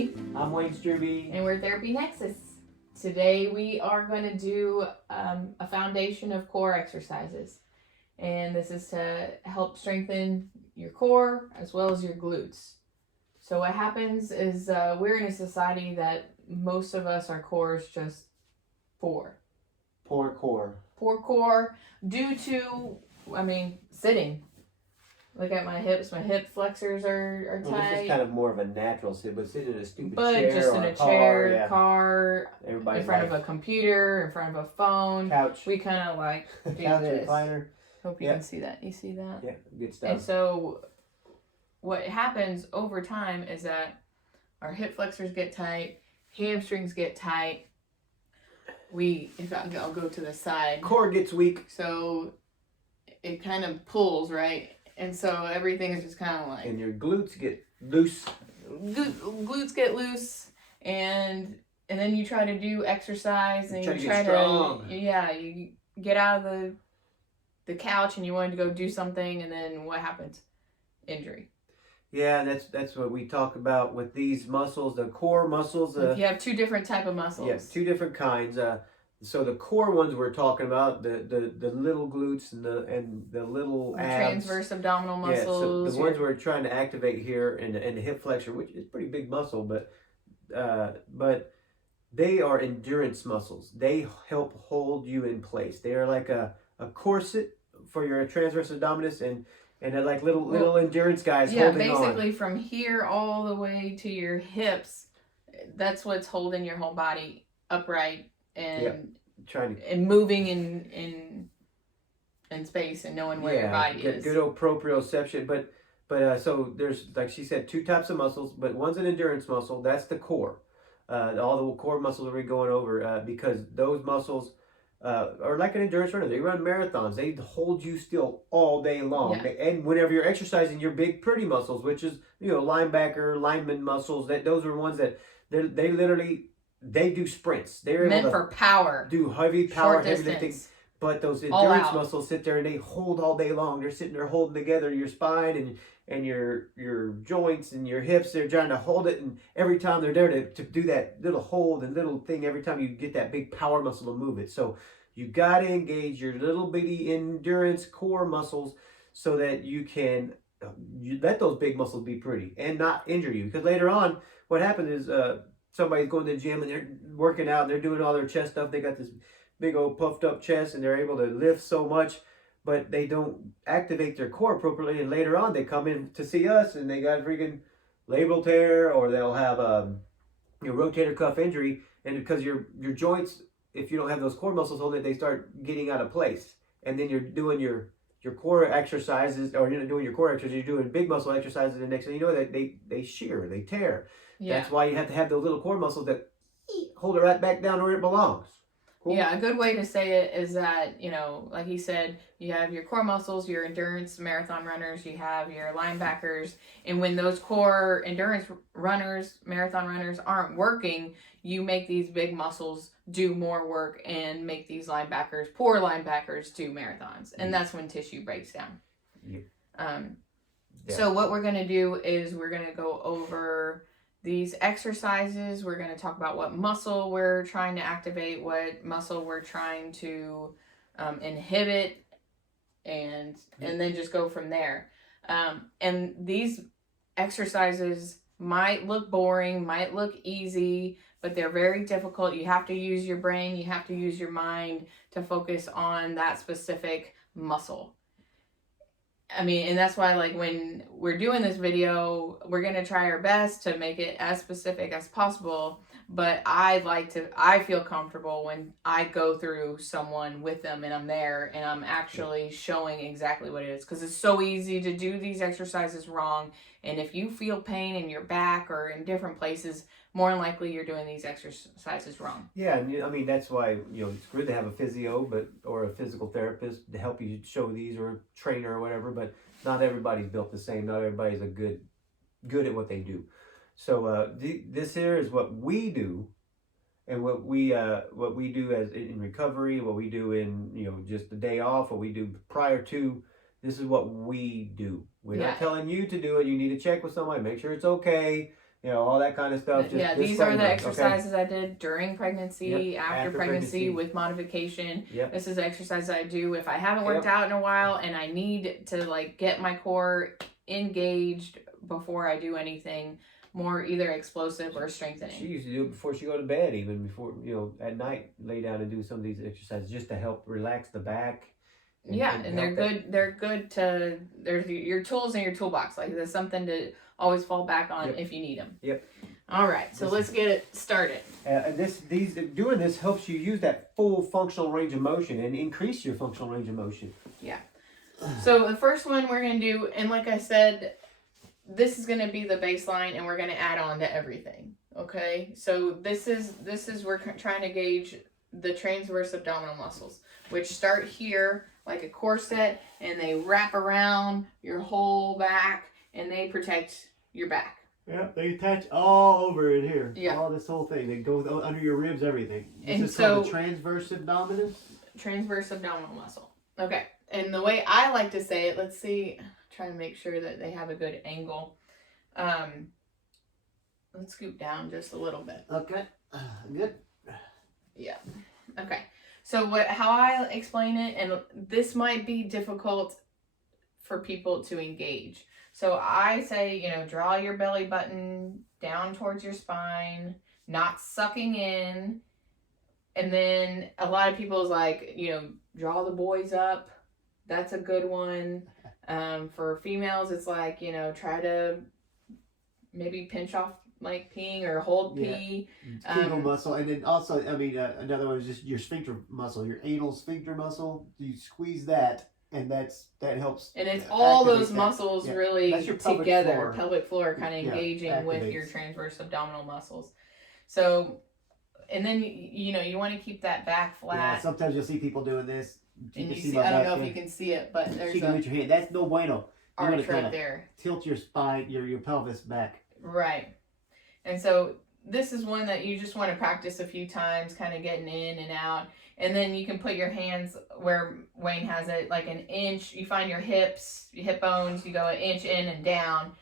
Extremity. I'm Wayne Struby. And we're Therapy Nexus. Today we are going to do a foundation of core exercises. And this is to help strengthen your core as well as your glutes. So what happens is we're in a society that most of us, our core is just poor. Poor core. Poor core due to, sitting. Look at my hips. My hip flexors are tight. Well, this is kind of more of a natural sit, but sit in a stupid but chair just in or a chair, yeah. car, Everybody's in front of a computer, in front of a phone. Couch. We kind of like do Couch this. recliner. Hope you can see that. You see that? Yeah, good stuff. And so what happens over time is that our hip flexors get tight, hamstrings get tight. I'll go to the side. Core gets weak. So it kind of pulls, right? And so everything is just kind of like... And your glutes get loose. Glutes get loose, and then you try to do exercise, and you try to you get out of the couch, and you wanted to go do something, and then what happens? Injury. Yeah, that's what we talk about with these muscles, the core muscles. You have two different type of muscles. Yeah, two different kinds. So the core ones we're talking about, the little glutes and the little abs. Transverse abdominal muscles. Yeah, so the ones we're trying to activate here, and the hip flexor, which is a pretty big muscle, but they are endurance muscles. They help hold you in place. They are like a corset for your transverse abdominis, and they're like little endurance guys holding on. Yeah, basically from here all the way to your hips, that's what's holding your whole body upright and and moving in space and knowing where your body is. Good old proprioception. But so there's, like she said, two types of muscles, but one's an endurance muscle. That's the core. All the core muscles that we're going over because those muscles are like an endurance runner. They run marathons. They hold you still all day long. Yeah. And whenever you're exercising your big pretty muscles, which is linebacker, lineman muscles, those are ones that they literally. They do sprints. They're meant able to for power. Do heavy power, short heavy lifting. But those endurance muscles sit there and they hold all day long. They're sitting there holding together your spine and your joints and your hips. They're trying to hold it, and every time they're there to do that little hold and little thing, every time you get that big power muscle to move it. So you got to engage your little bitty endurance core muscles so that you can let those big muscles be pretty and not injure you. Because later on, what happens is somebody's going to the gym and they're working out and they're doing all their chest stuff. They got this big old puffed up chest and they're able to lift so much, but they don't activate their core appropriately. And later on, they come in to see us and they got a freaking labral tear, or they'll have a rotator cuff injury. And because your joints, if you don't have those core muscles holding it, they start getting out of place. And then you're doing your core exercises, or you're doing your core exercises, you're doing big muscle exercises, and the next thing you know, that they shear, they tear. Yeah. That's why you have to have those little core muscles that hold it right back down where it belongs. Cool? Yeah, a good way to say it is that, like he said, you have your core muscles, your endurance marathon runners, you have your linebackers, and when those core endurance runners, marathon runners aren't working, you make these big muscles do more work and make these poor linebackers do marathons. And that's when tissue breaks down. Yeah. So what we're going to do is we're going to go over these exercises. We're going to talk about what muscle we're trying to activate, what muscle we're trying to inhibit, and then just go from there. And these exercises might look boring, might look easy, but they're very difficult. You have to use your brain, you have to use your mind to focus on that specific muscle. And that's why, like, when we're doing this video, we're going to try our best to make it as specific as possible. But I feel comfortable when I go through someone with them and I'm there and I'm actually showing exactly what it is. Because it's so easy to do these exercises wrong. And if you feel pain in your back or in different places, more than likely you're doing these exercises wrong. Yeah, and that's why it's good to have a physio, or a physical therapist to help you show these, or a trainer or whatever. But not everybody's built the same. Not everybody's good at what they do. So this here is what we do, and what we do as in recovery, what we do in just the day off, what we do prior to. This is what we do. We're not telling you to do it. You need to check with somebody, make sure it's okay. you know, all that kind of stuff. Yeah, these are the exercises I did during pregnancy, after pregnancy with modification. Yep. This is the exercise I do if I haven't worked out in a while and I need to like get my core engaged before I do anything more either explosive or strengthening. She used to do it before she go to bed, even before, you know, at night, lay down and do some of these exercises just to help relax the back. And they're good. They're good to, there's your tools in your toolbox. Like there's something to always fall back on if you need them. Yep. All right, so let's get it started. Doing this helps you use that full functional range of motion and increase your functional range of motion. Yeah. So the first one we're gonna do, and like I said, this is gonna be the baseline, and we're gonna add on to everything. Okay. So this is we're trying to gauge the transverse abdominal muscles, which start here like a corset, and they wrap around your whole back, and they protect your back. Yeah, they attach all over it here. Yeah. All this whole thing. They go under your ribs, everything. And This is so, called the transverse abdominis. Transverse abdominal muscle. Okay. And the way I like to say it, let's see, try to make sure that they have a good angle. Let's scoop down just a little bit. Okay. Good. Yeah. Okay. So how I explain it, and this might be difficult for people to engage. So I say, you know, draw your belly button down towards your spine, not sucking in. And then a lot of people is like, you know, draw the boys up. That's a good one. For females, it's like, you know, try to maybe pinch off like peeing or hold pee. Kegel muscle. And then also, I mean, another one is just your sphincter muscle, your anal sphincter muscle. You squeeze that. And that helps. And it's all those that. muscles really together. Pelvic floor kind of engaging with your transverse abdominal muscles. So, and then, you know, you want to keep that back flat. Yeah, sometimes you'll see people doing this. And you see, I don't know if you can see it, but there's you can reach your hand. That's no bueno. Arch right there. Tilt your spine, your pelvis back. Right. And so this is one that you just want to practice a few times, kind of getting in and out. And then you can put your hands where Wayne has it, like an inch. You find your hips, your hip bones, you go an inch in and down.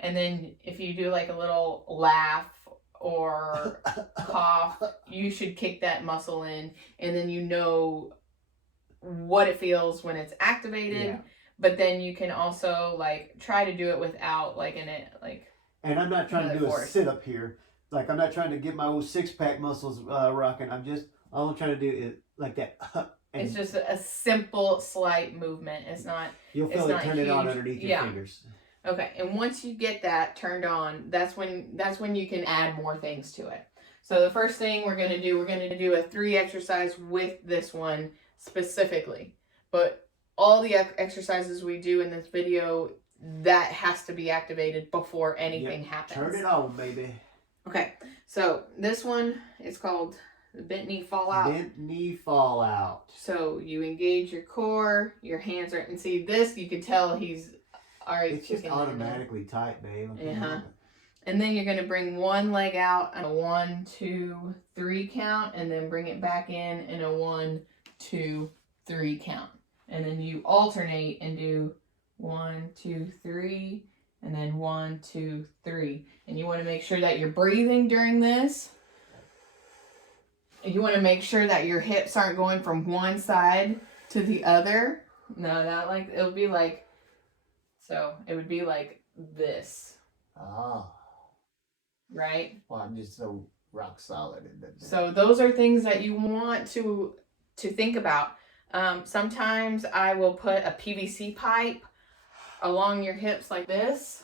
And then if you do like a little laugh or cough, you should kick that muscle in. And then you know what it feels when it's activated. Yeah. But then you can also like try to do it without like And I'm not trying to do a sit up here. Like I'm not trying to get my old 6-pack muscles rocking. All I'm trying to do is like that. It's just a simple, slight movement. It's not. You'll feel it turn it on underneath your fingers. Okay, and once you get that turned on, that's when you can add more things to it. So the first thing we're gonna do a 3 exercise with this one specifically. But all the exercises we do in this video, that has to be activated before anything happens. Turn it on, baby. Okay, so this one is called the bent knee fallout. Bent knee fallout. So you engage your core, your hands are, and see this, you can tell he's already. It's just automatically tight, babe. And then you're gonna bring one leg out on a 1, 2, 3 count, and then bring it back in a 1, 2, 3 count. And then you alternate and do 1, 2, 3, and then 1, 2, 3. And you want to make sure that you're breathing during this. You want to make sure that your hips aren't going from one side to the other. No, not like, it would be like, so it would be like this. Ah. Right? Well, I'm just so rock solid in that. So those are things that you want to think about. Sometimes I will put a PVC pipe along your hips like this.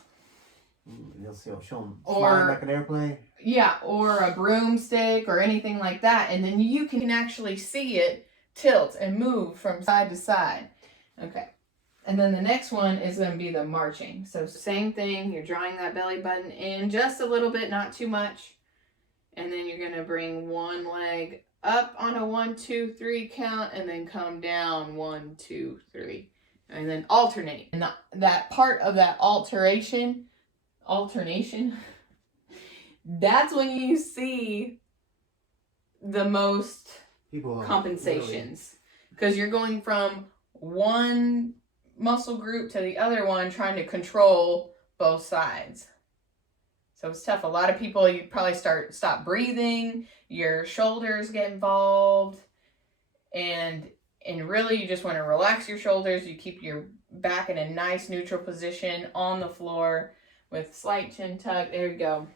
You'll see, I'll show them flying like an airplane. Yeah, or a broomstick or anything like that. And then you can actually see it tilt and move from side to side. Okay. And then the next one is going to be the marching. So same thing, you're drawing that belly button in just a little bit, not too much. And then you're going to bring one leg up on a 1, 2, 3 count, and then come down 1, 2, 3. And then alternate. And that part of that alternation, that's when you see the most compensations. Because you're going from one muscle group to the other one, trying to control both sides. So it's tough. A lot of people, you probably stop breathing, your shoulders get involved, and really you just want to relax your shoulders. You keep your back in a nice neutral position on the floor with slight chin tuck. There you go.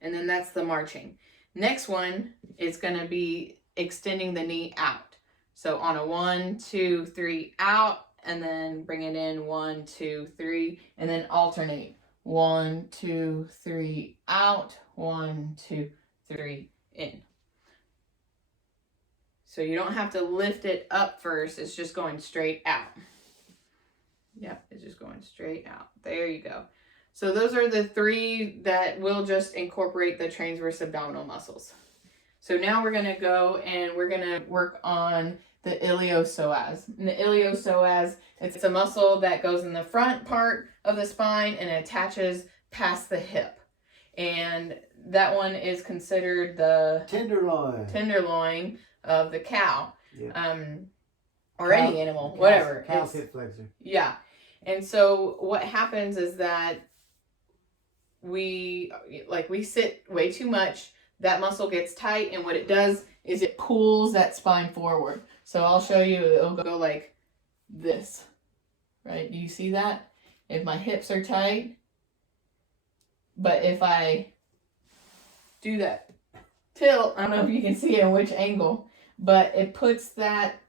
And then that's the marching. Next one is going to be extending the knee out. So on a 1, 2, 3 out, and then bring it in 1, 2, 3, and then alternate. 1, 2, 3 out, 1, 2, 3 in. So you don't have to lift it up first. It's just going straight out. Yep, it's just going straight out. There you go. So those are the 3 that will just incorporate the transverse abdominal muscles. So now we're going to go and we're going to work on the iliopsoas. And the iliopsoas, it's a muscle that goes in the front part of the spine and attaches past the hip. And that one is considered the tenderloin of the cow. Yeah. Or any animal, whatever. Cow's hip flexor. Yeah. And so what happens is that we sit way too much, that muscle gets tight, and what it does is it pulls that spine forward. So I'll show you, it'll go like this, right? Do you see that? If my hips are tight, but if I do that tilt, I don't know if you can see it in which angle, but it puts that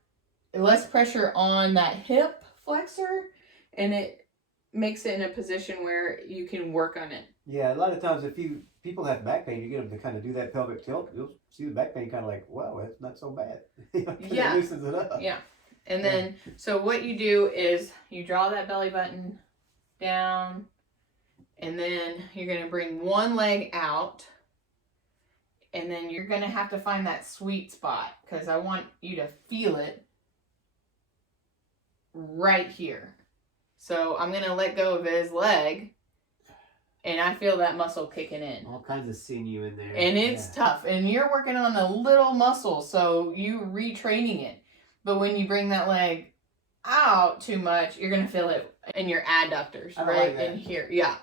less pressure on that hip flexor, and it makes it in a position where you can work on it. Yeah, a lot of times if people have back pain, you get them to kind of do that pelvic tilt, you'll see the back pain kind of like, wow, that's not so bad. Yeah. It loosens it up. Yeah. And then, so what you do is you draw that belly button down, and then you're going to bring one leg out, and then you're going to have to find that sweet spot, because I want you to feel it right here. So I'm going to let go of his leg, and I feel that muscle kicking in. All kinds of sinew in there. And it's tough. And you're working on a little muscle, so you're retraining it. But when you bring that leg out too much, you're going to feel it in your adductors, right in here. Yeah.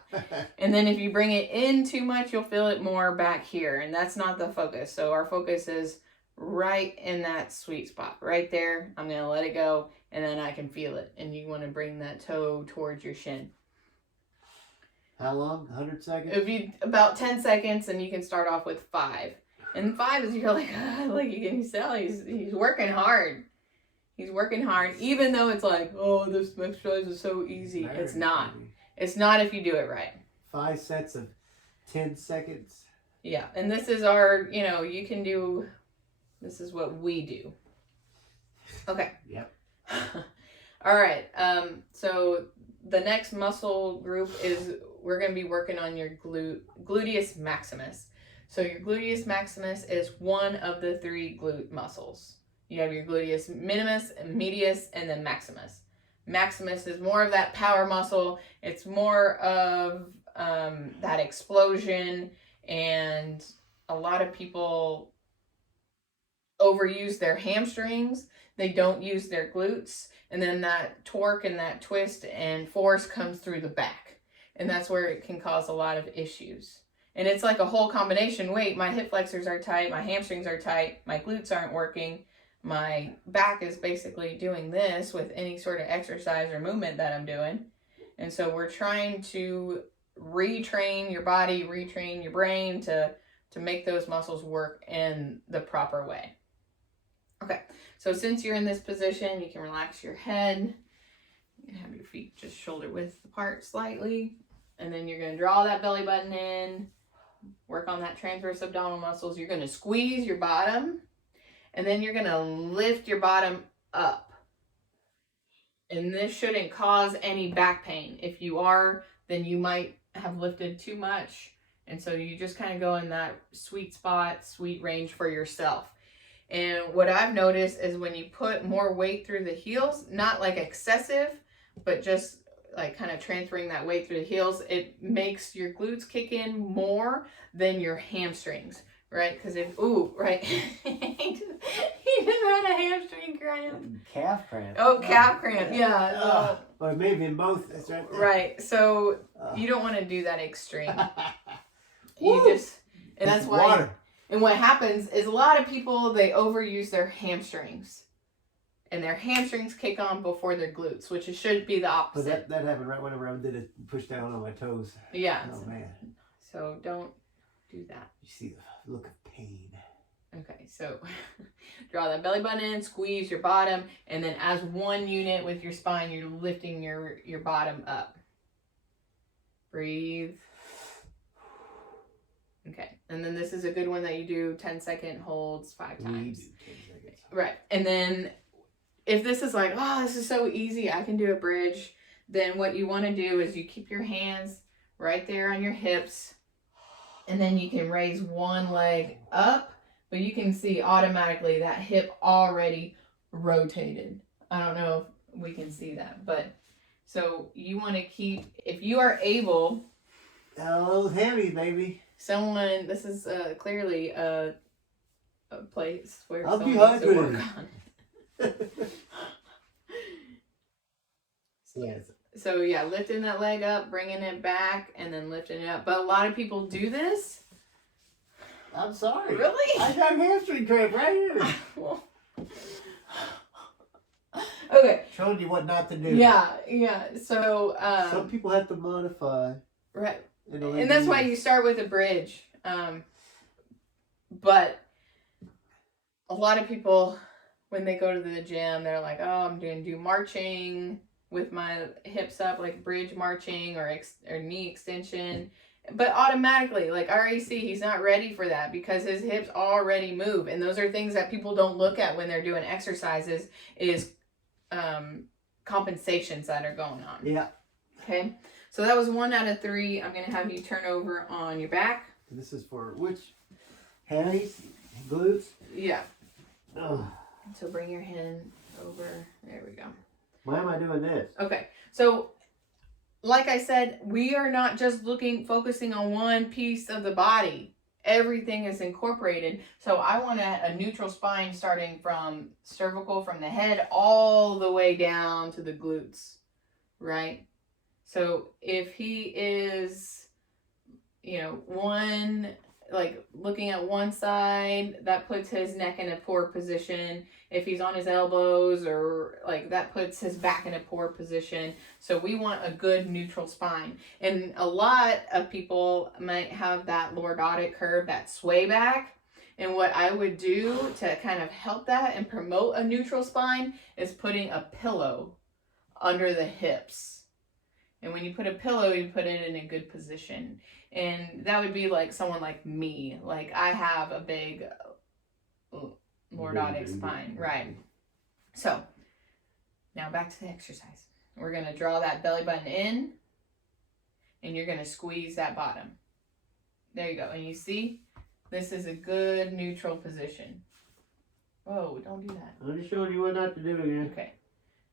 And then if you bring it in too much, you'll feel it more back here. And that's not the focus. So our focus is right in that sweet spot. Right there. I'm going to let it go, and then I can feel it. And you want to bring that toe towards your shin. How long? 100 seconds? It'd be about 10 seconds, and you can start off with 5. And 5 is you're like, like you can tell he's working hard. He's working hard, even though it's like, oh, this exercise is so easy. It's not. It's not if you do it right. 5 sets of 10 seconds. Yeah, and this is our, you can do, this is what we do. Okay. Yep. All right. So the next muscle group is, we're going to be working on your Gluteus Maximus. So your Gluteus Maximus is one of the 3 glute muscles. You have your Gluteus Minimus, Medius, and then Maximus. Maximus is more of that power muscle. It's more of that explosion, and a lot of people overuse their hamstrings. They don't use their glutes, and then that torque and that twist and force comes through the back. And that's where it can cause a lot of issues. And it's like a whole combination. Wait, my hip flexors are tight, my hamstrings are tight, my glutes aren't working, my back is basically doing this with any sort of exercise or movement that I'm doing. And so we're trying to retrain your body, retrain your brain to make those muscles work in the proper way. Okay, so since you're in this position, you can relax your head. You can have your feet just shoulder width apart slightly. And then you're going to draw that belly button in, work on that transverse abdominal muscles. You're going to squeeze your bottom, and then you're going to lift your bottom up. And this shouldn't cause any back pain. If you are, then you might have lifted too much. And so you just kind of go in that sweet spot, sweet range for yourself. And what I've noticed is when you put more weight through the heels, not like excessive, but just like kind of transferring that weight through the heels, it makes your glutes kick in more than your hamstrings, right? Because if, ooh, right, he You just had a hamstring cramp. Calf cramp. Oh, calf cramp. Yeah. Or maybe in both. That's right. Right. So you don't want to do that extreme. And that's why. Water. And what happens is a lot of people, they overuse their hamstrings. And their hamstrings kick on before their glutes, which it should be the opposite. But that happened right whenever I did a push down on my toes. Yeah. Oh, man. So don't do that. You see the look of pain. Okay, so draw that belly button in, squeeze your bottom, and then as one unit with your spine, you're lifting your bottom up. Breathe. Okay, and then this is a good one that you do 10-second holds 5 times. 10 seconds. Right, and then if this is like, oh, this is so easy, I can do a bridge, then what you want to do is you keep your hands right there on your hips, and then you can raise one leg up, but you can see automatically that hip already rotated. I don't know if we can see that, but so you want to keep, if you are able. Oh, those hammies, baby. Someone, this is clearly a place where I'll someone be needs to hydrated. work on. Yes. So yeah, lifting that leg up, bringing it back, and then lifting it up. But a lot of people do this. I'm sorry. Really? I got hamstring cramp right here. Well, okay. Showing you what not to do. Yeah. So some people have to modify. Right. And that's why you start with a bridge. But a lot of people, when they go to the gym, they're like, oh, I'm going to do marching with my hips up, like bridge marching or knee extension. But automatically, like I already see, he's not ready for that because his hips already move. And those are things that people don't look at when they're doing exercises is compensations that are going on. Yeah. Okay. So that was 1 out of 3. I'm going to have you turn over on your back. This is for which? Hammies? Glutes? Yeah. Oh. So bring your hand over. There we go. Why am I doing this? Okay. So like I said, we are not just focusing on one piece of the body. Everything is incorporated. So I want a neutral spine starting from cervical, from the head all the way down to the glutes, right? So if he is, looking at one side, that puts his neck in a poor position. If he's on his elbows or that puts his back in a poor position. So we want a good neutral spine. And a lot of people might have that lordotic curve, that sway back. And what I would do to kind of help that and promote a neutral spine is putting a pillow under the hips. And when you put a pillow, you put it in a good position. And that would be like someone like me. Like I have a big lordotic spine. Right. So now back to the exercise. We're going to draw that belly button in. And you're going to squeeze that bottom. There you go. And you see, this is a good neutral position. Whoa, don't do that. I'm just showing you what not to do here. Okay.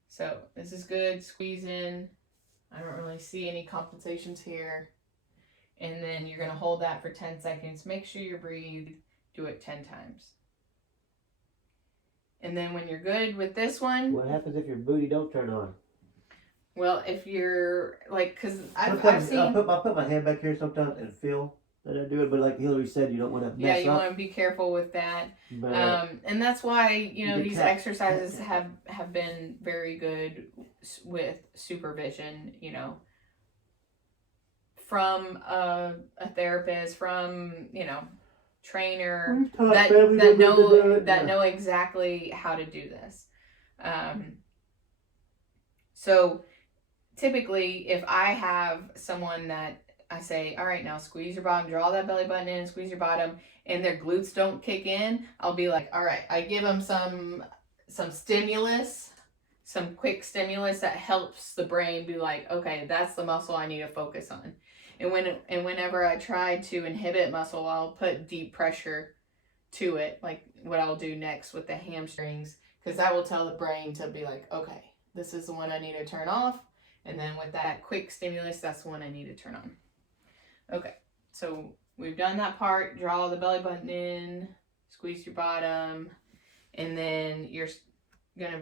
So this is good. Squeeze in. I don't really see any compensations here. And then you're going to hold that for 10 seconds. Make sure you breathe. Do it 10 times. And then when you're good with this one. What happens if your booty don't turn on? Well, if you're because I've seen. I'll put my hand back here sometimes and feel that I do it. But like Hillary said, you don't want to mess up. Yeah, you want to be careful with that. But, and that's why, these exercises have been very good with supervision, from a therapist, from, trainer that know exactly how to do this. So typically if I have someone that I say, all right, now squeeze your bottom, draw that belly button in, squeeze your bottom, and their glutes don't kick in, I'll be like, all right, I give them some stimulus, some quick stimulus that helps the brain be like, okay, that's the muscle I need to focus on. And whenever I try to inhibit muscle, I'll put deep pressure to it, like what I'll do next with the hamstrings, because that will tell the brain to be like, okay, this is the one I need to turn off. And then with that quick stimulus, that's the one I need to turn on. Okay, so we've done that part. Draw the belly button in, squeeze your bottom, And then you're gonna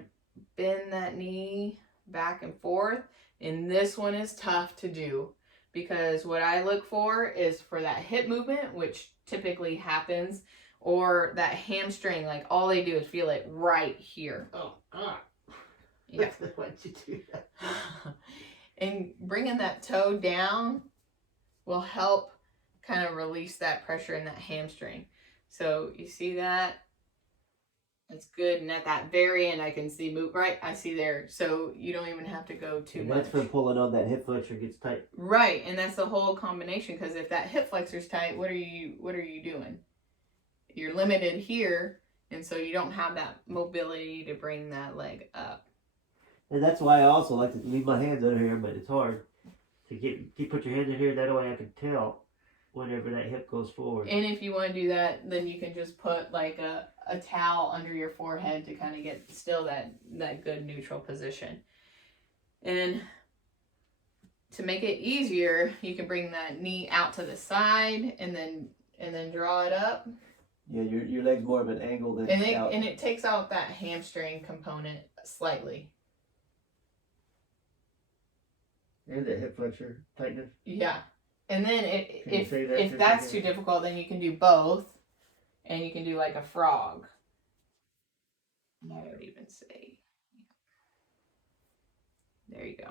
bend that knee back and forth. And this one is tough to do because what I look for is for that hip movement, which typically happens, or that hamstring, like all they do is feel it right here. Oh, yeah. Why'd you do that? And bringing that toe down will help kind of release that pressure in that hamstring. So you see that? That's good. And at that very end, I can see move right. I see there. So you don't even have to go too much. That's for pulling on that hip flexor gets tight. Right, and that's the whole combination. Because if that hip flexor's tight, what are you doing? You're limited here, and so you don't have that mobility to bring that leg up. And that's why I also like to leave my hands under here, but it's hard to put your hands in here. That way I can tell whenever that hip goes forward. And if you want to do that, then you can just put like a towel under your forehead to kind of get still that good neutral position. And to make it easier, you can bring that knee out to the side and then draw it up. Yeah, your leg's more of an angle than out. And it takes out that hamstring component slightly. And the hip flexor tightness. Yeah. And then if that's too difficult, then you can do both. And you can do like a frog. I would even say. There you go.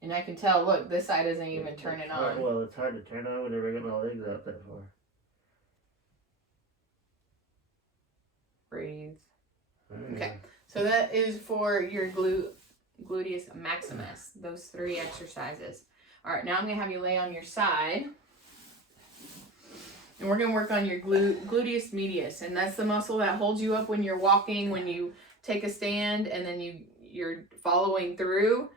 And I can tell, look, this side isn't even turning on. Well, it's hard to turn on whenever I get my legs out that far. Breathe. Okay. So that is for your Gluteus Maximus. Those 3 exercises. All right, now I'm going to have you lay on your side. And we're going to work on your gluteus medius. And that's the muscle that holds you up when you're walking, when you take a stand, and then you're following through.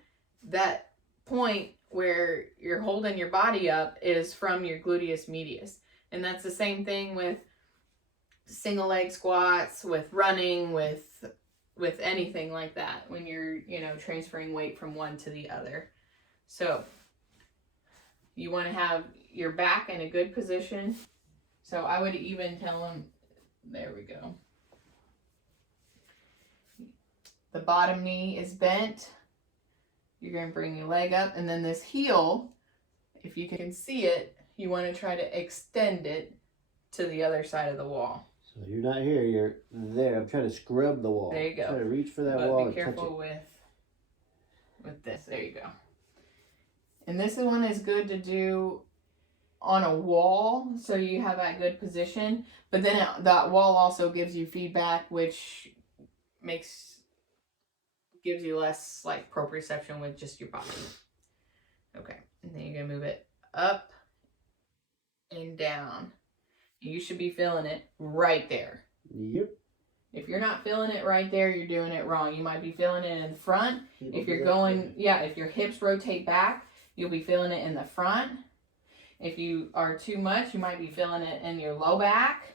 That point where you're holding your body up is from your gluteus medius. And that's the same thing with single leg squats, with running, with anything like that, when you're, transferring weight from one to the other. So you want to have your back in a good position. So I would even tell them, there we go. The bottom knee is bent. You're going to bring your leg up, and then this heel, if you can see it, you want to try to extend it to the other side of the wall. So you're not here, you're there. I'm trying to scrub the wall. There you go. Try to reach for that but wall. Be careful with this. There you go. And this one is good to do on a wall, so you have that good position. But then that wall also gives you feedback, which gives you less like proprioception with just your body. Okay, and then you're gonna move it up and down. You should be feeling it right there. Yep. If you're not feeling it right there, you're doing it wrong. You might be feeling it in front. If you're going, if your hips rotate back, you'll be feeling it in the front. If you are too much, you might be feeling it in your low back.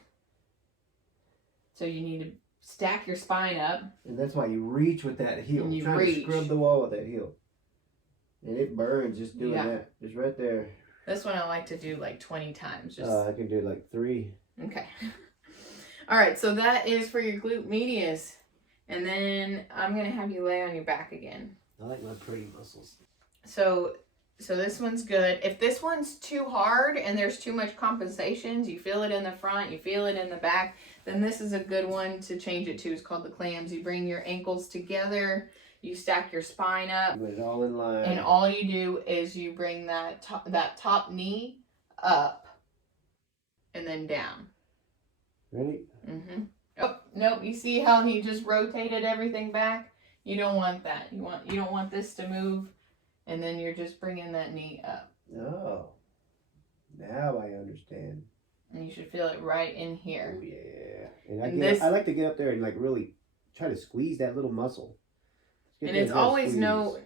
So you need to stack your spine up. And that's why you reach with that heel. And you trying reach. to scrub the wall with that heel. And it burns just doing that. Just right there. This one I like to do like 20 times. I can do like 3. Okay. All right, so that is for your glute medius. And then I'm going to have you lay on your back again. I like my pretty muscles. So this one's good. If this one's too hard and there's too much compensations, you feel it in the front, you feel it in the back, then this is a good one to change it to. It's called the clams. You bring your ankles together, you stack your spine up. Put it all in line. And all you do is you bring that top knee up and then down. Ready? Mm-hmm. Oh, nope. You see how he just rotated everything back? You don't want that. You don't want this to move, and then you're just bringing that knee up. Oh, now I understand. And you should feel it right in here. Oh yeah. And I like to get up there and like really try to squeeze that little muscle. And it's always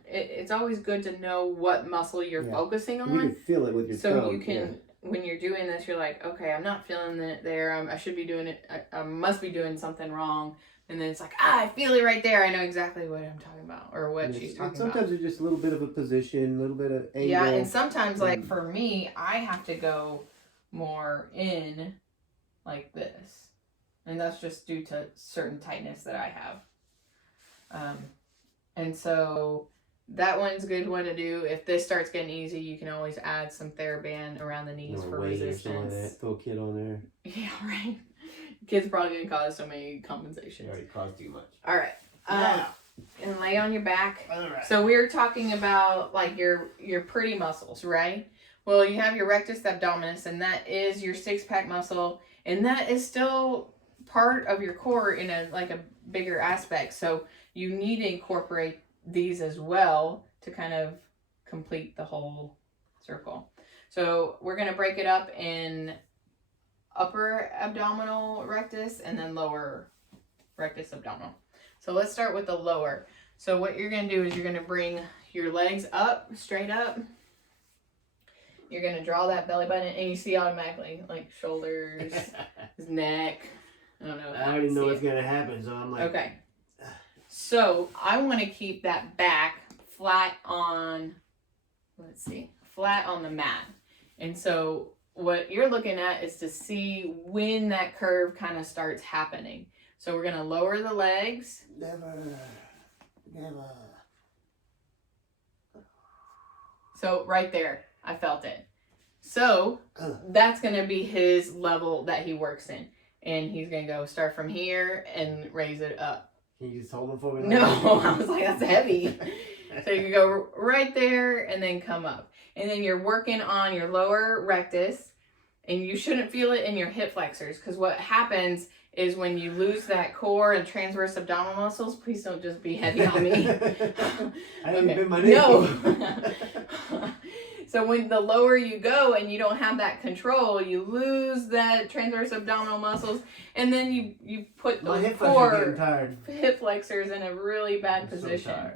it's always good to know what muscle you're focusing on. You can feel it with your thumb. So you can, when you're doing this, you're like, okay, I'm not feeling it there. I should be doing it. I must be doing something wrong. And then it's like, I feel it right there. I know exactly what I'm talking about or what she's talking about. Sometimes it's just a little bit of a position, a little bit of angle. Yeah, and sometimes, like for me, I have to go more in like this. And that's just due to certain tightness that I have. And so that one's a good one to do. If this starts getting easy, you can always add some TheraBand around the knees for resistance. Like that. Throw a kid on there. Yeah, right. Kid's probably gonna cause so many compensations. You already caused too much. All right. And lay on your back. All right. So we were talking about like your pretty muscles, right? Well, you have your rectus abdominis, and that is your six-pack muscle, and that is still part of your core in a bigger aspect. So you need to incorporate these as well to kind of complete the whole circle. So we're going to break it up in upper abdominal rectus and then lower rectus abdominal. So let's start with the lower. So what you're going to do is you're going to bring your legs up, straight up. You're going to draw that belly button, and you see automatically like shoulders, his neck. I don't know. I already know what's going to happen, so I'm like... Okay. So I want to keep that back flat on, flat on the mat. And so what you're looking at is to see when that curve kind of starts happening. So we're going to lower the legs. Never. So right there, I felt it. So that's going to be his level that he works in. And he's going to go start from here and raise it up. Can you just hold them for me? No, I was like, that's heavy. So you can go right there and then come up. And then you're working on your lower rectus, and you shouldn't feel it in your hip flexors, because what happens is when you lose that core and transverse abdominal muscles, please don't just be heavy on me. I didn't bend my knee. No. So when the lower you go and you don't have that control, you lose that transverse abdominal muscles, and then you put those core hip flexors in a really bad position. So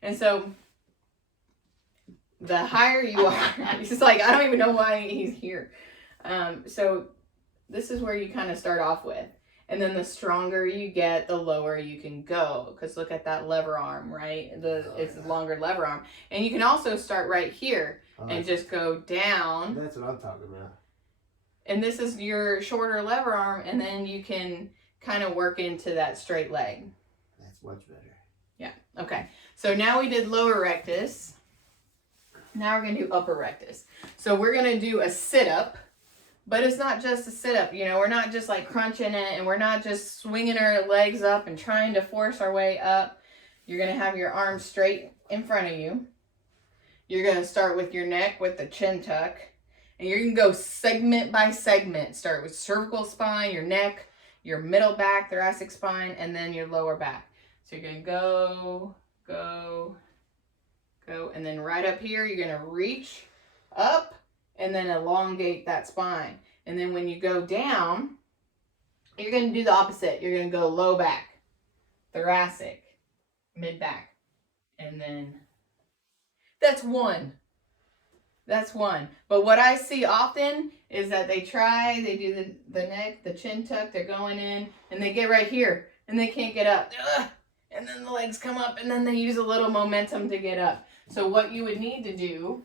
and so the higher you are, it's just like, I don't even know why he's here. So this is where you kind of start off with. And then the stronger you get, the lower you can go. Because look at that lever arm, right? It's a longer lever arm. And you can also start right here and just go down. That's what I'm talking about. And this is your shorter lever arm. And then you can kind of work into that straight leg. That's much better. Yeah. Okay. So now we did lower rectus. Now we're going to do upper rectus. So we're going to do a sit-up. But it's not just a sit-up, you know, we're not just like crunching it, and we're not just swinging our legs up and trying to force our way up. You're going to have your arms straight in front of you. You're going to start with your neck with the chin tuck. And you're going to go segment by segment. Start with cervical spine, your neck, your middle back, thoracic spine, and then your lower back. So you're going to go, go, go. And then right up here, you're going to reach up. And then elongate that spine. And then when you go down, you're going to do the opposite. You're going to go low back, thoracic, mid back. And then that's one. That's one. But what I see often is that they do the neck, the chin tuck, they're going in, and they get right here, and they can't get up. Ugh! And then the legs come up, and then they use a little momentum to get up. So what you would need to do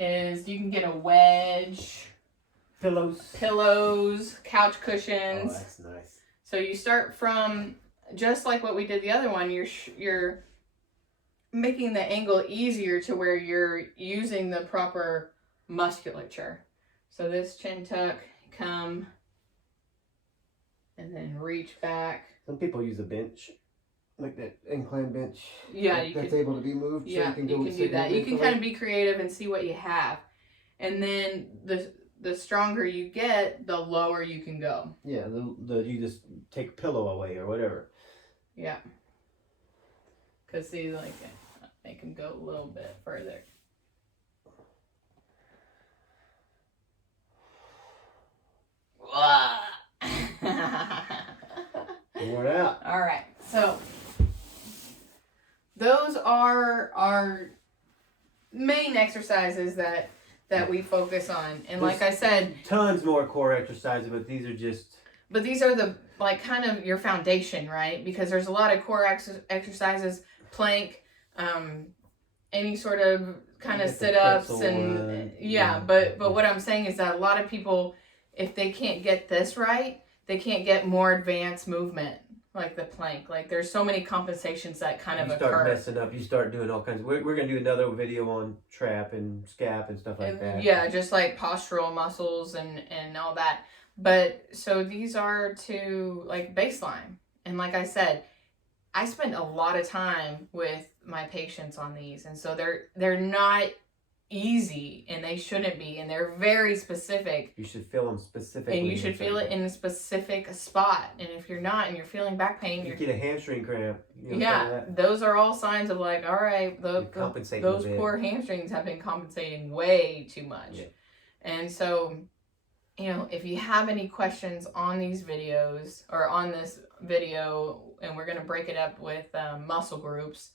is you can get a wedge, pillows, couch cushions. Oh, that's nice. So you start from just like what we did the other one. You're making the angle easier to where you're using the proper musculature. So this chin tuck, come, and then reach back. Some people use a bench. Like that incline bench. Yeah, that's able to be moved. Yeah, so you can do that. You can kind of be creative and see what you have. And then the stronger you get, the lower you can go. Yeah, you just take a pillow away or whatever. Yeah. Because see, like, they can go a little bit further. Wore it out. All right, so those are our main exercises that we focus on. And like I said, tons more core exercises, but these are just... But these are the, like, kind of your foundation, right? Because there's a lot of core exercises, plank, any sort of kind of sit-ups and... Yeah, but what I'm saying is that a lot of people if they can't get this right, they can't get more advanced movement, like the plank. Like there's so many compensations that kind of occur. You start messing up. You start doing all kinds of. We're gonna do another video on trap and scap and stuff like that. Yeah, just like postural muscles and all that. But so these are to like baseline, and like I said, I spend a lot of time with my patients on these, and so they're not easy, and they shouldn't be, and they're very specific. You should feel them specifically, and you should feel it in a specific spot. And if you're not, and you're feeling back pain, you get a hamstring cramp. Those are all signs of like, all right, those poor hamstrings have been compensating way too much. Yeah. And so, if you have any questions on these videos or on this video, and we're going to break it up with muscle groups,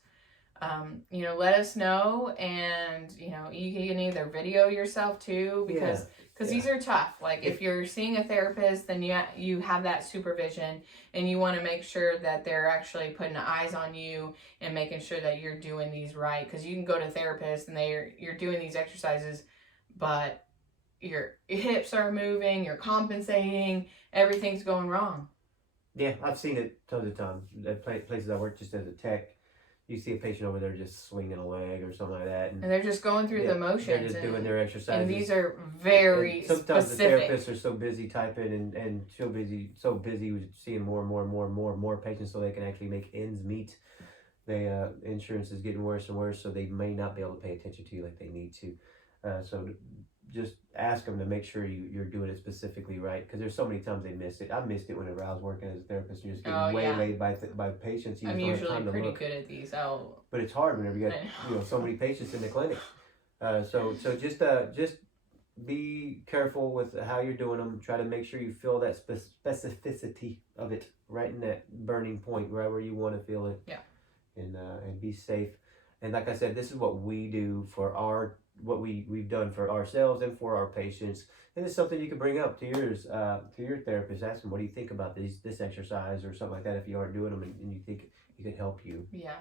let us know, and you can either video yourself too, because these are tough. Like if you're seeing a therapist, then you have that supervision, and you want to make sure that they're actually putting eyes on you and making sure that you're doing these right, because you can go to therapists and you're doing these exercises, but your hips are moving, you're compensating, everything's going wrong. Yeah, I've seen it tons of times at places I work just as a tech. You see a patient over there just swinging a leg or something like that. And they're just going through the motions. They're just doing their exercises. And these are very sometimes specific. The therapists are so busy typing and so busy with seeing more patients, so they can actually make ends meet. Insurance is getting worse and worse, so they may not be able to pay attention to you like they need to. So just ask them to make sure you're doing it specifically right, because there's so many times they miss it. I missed it whenever I was working as a therapist. You're just getting waylaid by patients. I'm usually pretty good at these. But it's hard whenever you got so many patients in the clinic. So just be careful with how you're doing them. Try to make sure you feel that specificity of it right in that burning point, right where you want to feel it. Yeah. And be safe. And like I said, this is what we do for what we've done for ourselves and for our patients, and it's something you can bring up to your therapist. Ask them, what do you think about this exercise or something like that, if you aren't doing them and you think it could help you. Yeah.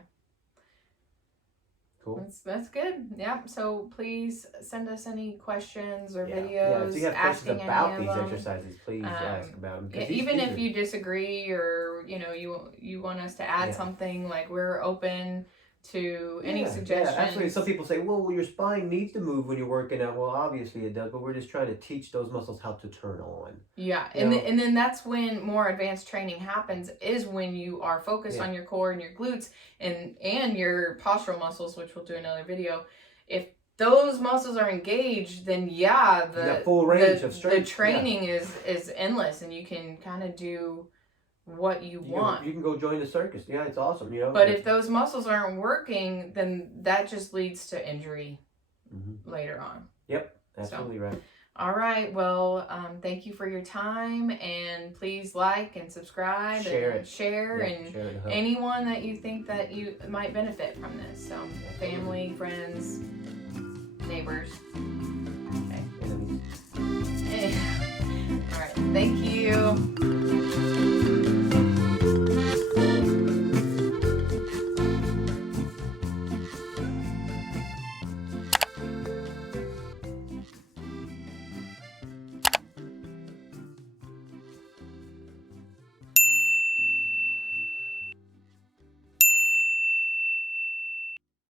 Cool. That's good. Yeah. So please send us any questions or videos. Yeah. If you have questions about these exercises, please ask about them. Even if you disagree, or you want us to add something, like we're open to any suggestions. Yeah, absolutely. Some people say, well, your spine needs to move when you're working out. Well, obviously it does, but we're just trying to teach those muscles how to turn on. Yeah, and then that's when more advanced training happens, is when you are focused on your core and your glutes and your postural muscles, which we'll do another video. If those muscles are engaged, then the full range of strength. The training is endless, and you can kind of do what you want. You can go join the circus. Yeah, it's awesome. But if those muscles aren't working, then that just leads to injury later on. Yep, absolutely right. All right. Well, thank you for your time, and please like and subscribe, share and anyone that you think that you might benefit from this. So, family, friends, neighbors. Okay. All right. Thank you.